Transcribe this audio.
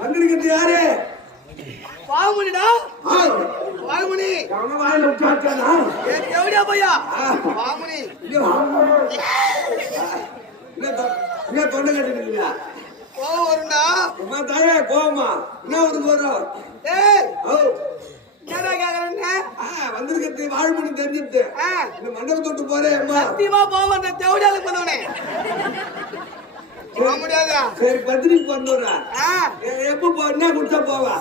வந்திருக்கிறது யாரு? பாகுமணிடா. பாகுமணி எவடியா பையா? பாகுமணி தொண்டை கட்டிருக்கீங்களா? கோவம் வரும்டா. தாயே கோவமா என்ன வந்து வரும்? என்னடா கேக்குறேன்னு வந்திருக்கிறது வாழ்மணி தெரிஞ்சிட்டு இந்த மண்டபம் தொட்டு போறேன். சத்தியமா போவ அந்த தேவடியாளுக்கு பண்ணவனே போக முடியாதா? சரி பத்திரிக்கை பண்ணுறா. எப்ப என்ன குடிச்சா போவா?